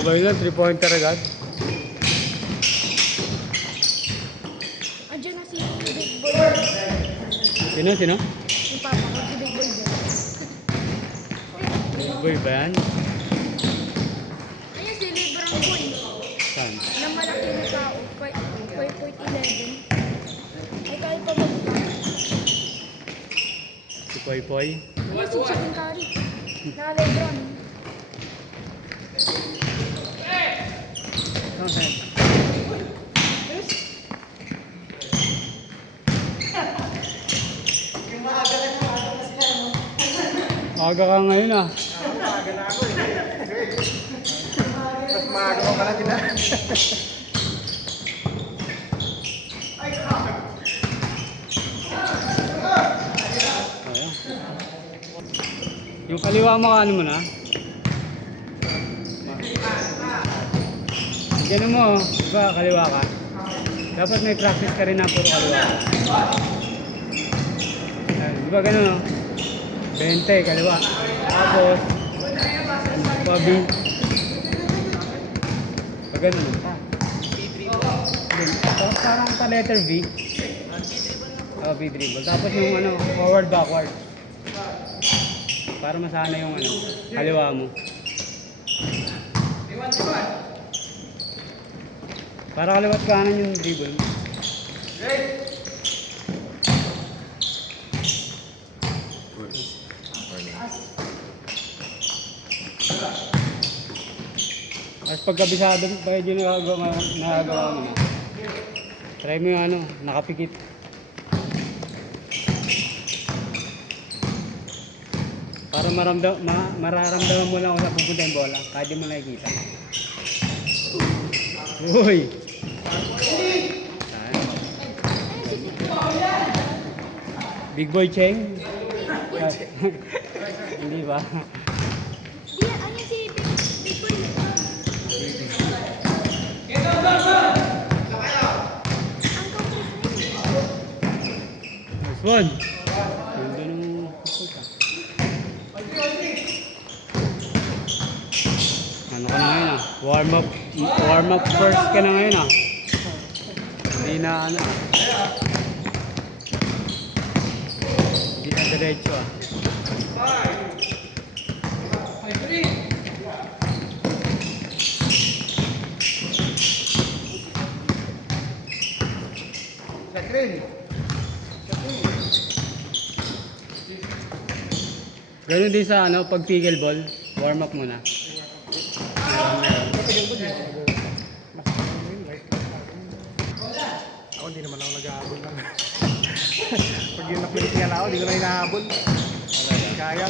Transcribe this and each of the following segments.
Okay na, 3-pointer agad. Andiyan na si Big Boy. Sino? Yung papa ko, si Big Boy din. Big Boy ba yan? Ayun si Librang Boy. Saan? Na malaki na tao. 5.11. Ay kahit pa magka. Si Poy Poy? Ayun si Chicken Curry. Na Lebron. Okay. Aga ka ngayon ah. Maaga na ako eh. Mas maaga ko pala sila. Ayan. Yung kaliwa mo ano mo na? Ganun mo, diba kaliwa ka? Dapat may practice ka rin na puro kaliwa. Ayan, diba ganun? 20 kaliwa. Tapos pabi. Pag ganun. Tapos parang pa letter V. Oh, V dribble. Tapos yung ano, forward backward. Para masana yung ano, kaliwa mo. Para kaliwat kanan yung dribble. Tapos pagkabisado, pag yun nagagawa mo na. Try mo yung ano, nakapikit. Para mararamdaman mo lang kung saan pupunta yung bola, kahit di mo nakikita. Uy! Big Boy Cheng? Hindi ba? Di, ano si Big Boy? Nice one! Ganda nung pupunta. Ano ka na ngayon ah? Warm up first ka na ngayon ah. Hindi na ano ah. Hindi na diretso ah. Sakrin. Ganun din sa ano, pag pickleball, warm up muna. Meron. Ako hindi naman ako nag-aabol lang. Pag yung napilingan ako, hindi ko na hinahabol. Kaya.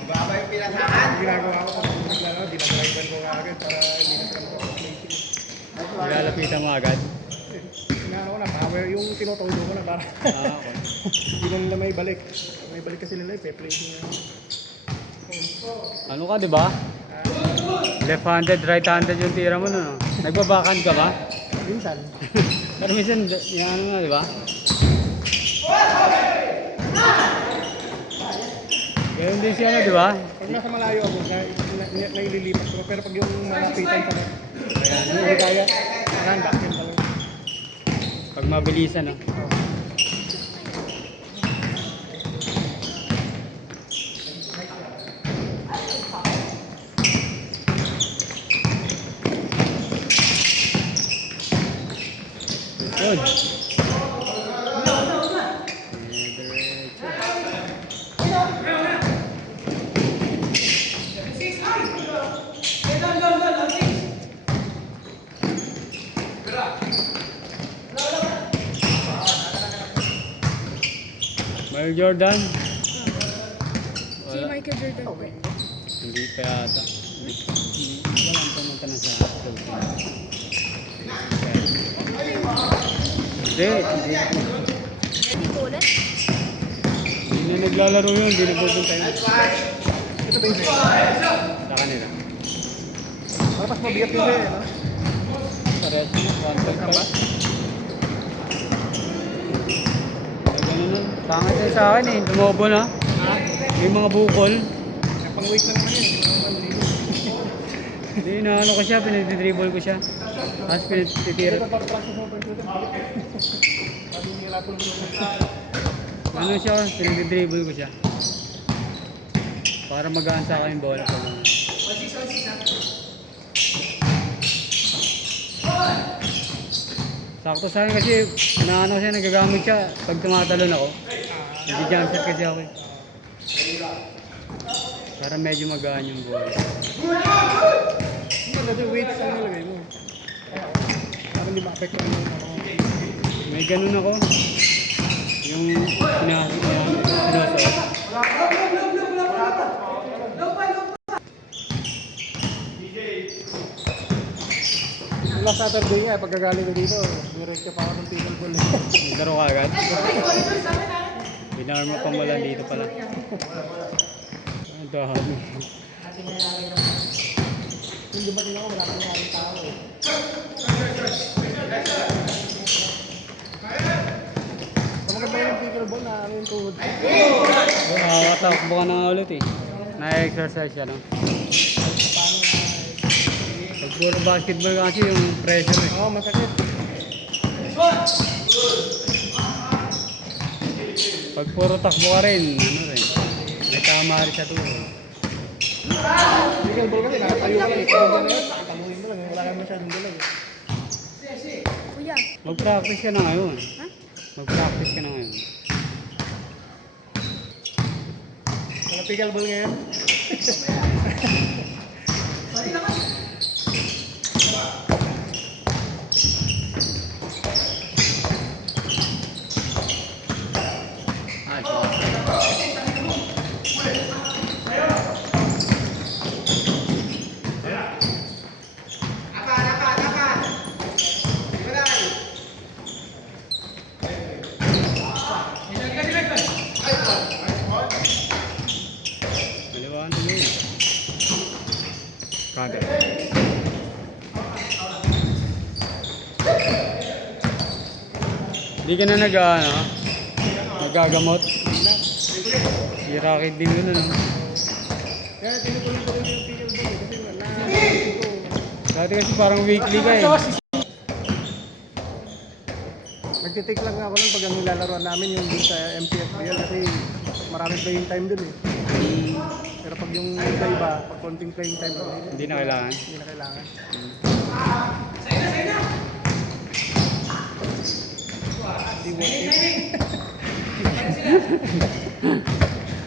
Mababa yung pinasahan. Ginagawa ko pag naglaro, dinadriver ko agad para hindi na sila makapag-play. Nilalapitan mo agad. Inaano ko na, power yung tinutulo ko na para Okay. hindi na nila may balik. May balik kasi nila, pe-play nila. Ano ka, di ba? Left-handed, right-handed yung tira mo no? Nagbabakan ka ba? Minsan. Pero minsan, yung ano nga, di ba? Ganun din siya, di ba? Pag nasa malayo ako, naililipat ko. Pero pag yung malapitan sa net, Ayan. hindi kaya. Kailangan backend talaga. Pag mabilisan, no? Good. Michael Jordan? Si Michael Jordan. Hindi pa yata. Walang pumunta na sa Philippines. Hindi. Hindi ko ulit. Hindi na naglalaro yun. Hindi na pupunta yun. Ito ba yung sa'yo? Sa kanila. Para mas mabigat yung sa'yo, no? Parehas na. 1.5. Ganun na. Tangat yun sa akin eh. Tumobo na. Yung mga bukol. Pang weight na naman yun. Hindi, inaano ko siya, pinag-dribble ko siya. Tapos pinititira. Ito pag-practice mo pag-shooter, balik. Sabi niya lapon mo na. Ano siya, pinag-dribble ko siya. Para magaan sa akin yung bola. Sakto sa akin kasi naano siya, nagagamit siya pag tumatalon ako. Nag-jump shot kasi ako eh. Para medyo magaan yung bola. Hindi, lagay weights ang nilagay mo. Para hindi ma-affect yung ano. May ganun ako. Yung sinusuot. Last Saturday nga, pagkagaling ko dito, direct pa ako ng pickleball. Naglaro ka agad. Binarma pa mula dito pala. Ang dami. Hindi ba din ako, wala kang maraming tao eh. Maganda yung pickleball na ano yung tuhod. Nakakatakbo ka na nga ulit eh. Na-exercise siya no. Pag puro basketball kasi yung pressure eh. Oo, masakit. Pag puro takbo ka rin, ano rin. May tama rin sa tuhod. Pickleball kasi, nakatayo ka lang eh. Kung gano'n yun, nakatamuhin mo lang eh. Wala kang masyadong dalag eh. Kuya, Mag-practice ka na ngayon. ha? Mag-practice ka na ngayon. Mga pickleball ngayon. Maliwanag mo yun. Kagad. Hindi ka na nagagamot. Si Rocket din yun ano. Kaya tinutuloy ko rin yung pickleball eh. Kasi nakakatayo ko. Dati kasi parang weekly ka eh. Nagtitake lang ako lang pag ang nilalaroan namin yung dun sa MPFBL kasi maraming playing time dun eh. Pero pag yung iba, pag konting playing time lang, Hindi na kailangan. hindi na kailangan. Hindi worth it.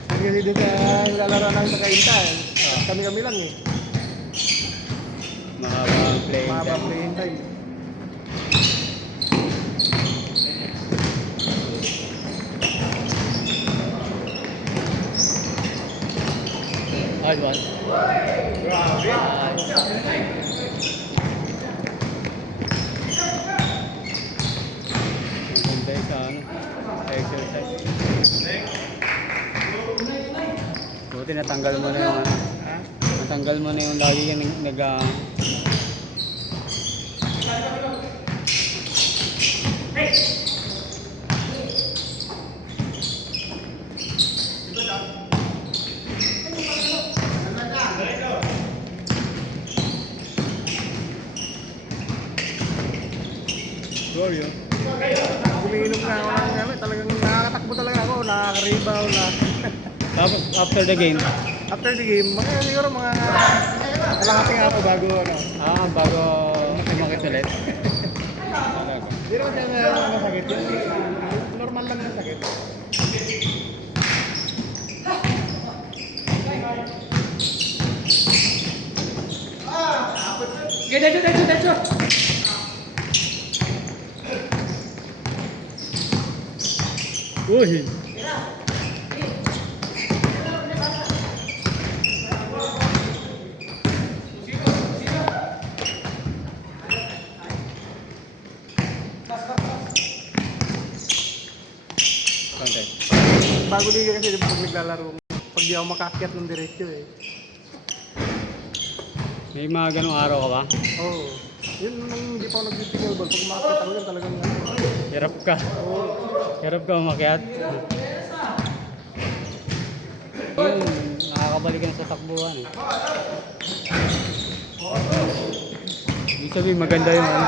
Kasi dun sa nilalaroan namin sa Kainta eh. Kami-kami lang eh. Mahaba ang playing Mahaba time. playing time. Hard one. Maganda yung sa ano, sa exercise. Buti natanggal mo na yung ano. Ha? Natanggal mo na yung lagi yung Sure yun. Umiinom na ako ng gamit. Talagang nakakatakbo talaga ako. Nakaka-rebound na. Tapos after the game, After the game, mga siguro mga kalahating ako bago ano. bago umakit ulit. Talaga. Hindi naman siya nasakit. Yung normal lang na sakit. Uy! Konti. Bago liga kasi di ba pag naglalaro, pag di ako makakyat ng diretsyo eh. May mga ganong araw ka ba? Oo. Yun nung hindi pa ako nag-pickleball, pag makakyat ako yun talagang ano. Hirap ka. Oo. Hirap ka umakyat. Yun, nakakabalikan sa takbuhan eh. Ibig sabihin maganda yung ano,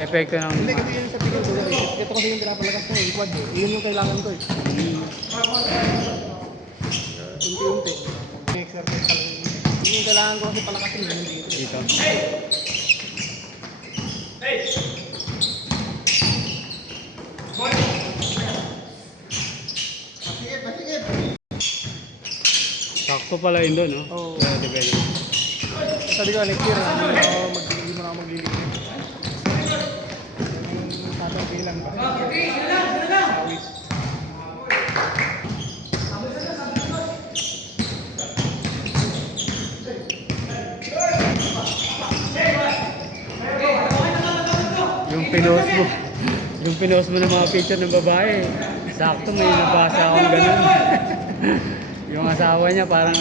epekto ng... Hindi kasi yun sa tingin ko. Ito kasi yung pinapalakas ko yung quad. Yun yung kailangan ko eh. Unti-unti. Exercise talaga. Yun yung kailangan ko kasi palakasin yun dito. Dito. Sakto pala yun doon, no? Oo. Kaya depende. Sabi ko, next year, hindi mo na ako magliligyan. Tatay lang ba? Awis. Yung yung pinost mo ng mga picture ng babae, sakto may nabasa akong ganun. Yung asawa niya parang...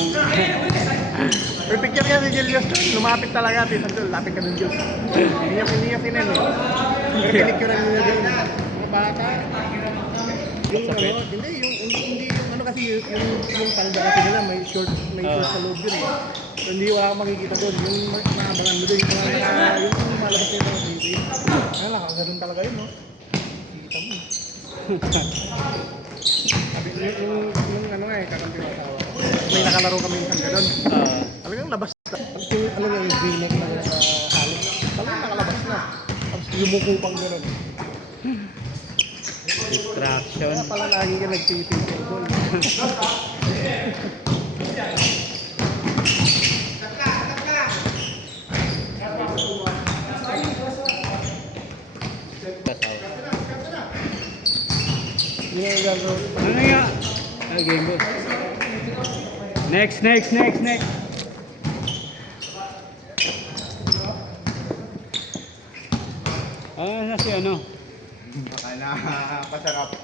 May picture ka si Julius doon, lumapit talaga, Tita Jul, lapit ka doon, Jules. Hindi niya tinen eh. Pero pinicturean niya doon. Mga bata. Yung ano, hindi yung ano kasi yung talda kasi nila, may short sa loob yun eh. So, hindi wala kang makikita doon. Yung naabangan mo doon, yung malabas nito sa TV. Ano lang, ganun talaga yun, no? Kita mo. Sabi, yung ano nga eh, kakampi ng asawa. May nakalaro kami yung gano'n. Talagang labas na. Ano nga yung V-neck na sa halos. Talagang nakalabas na. Tapos yumuko pang gano'n. Distraction. Kaya pala lagi ka nagtitipol. Yun yung gagawin. Ano nga? Ah, game boss. Next. Ah, na si ano? Baka na pasarap.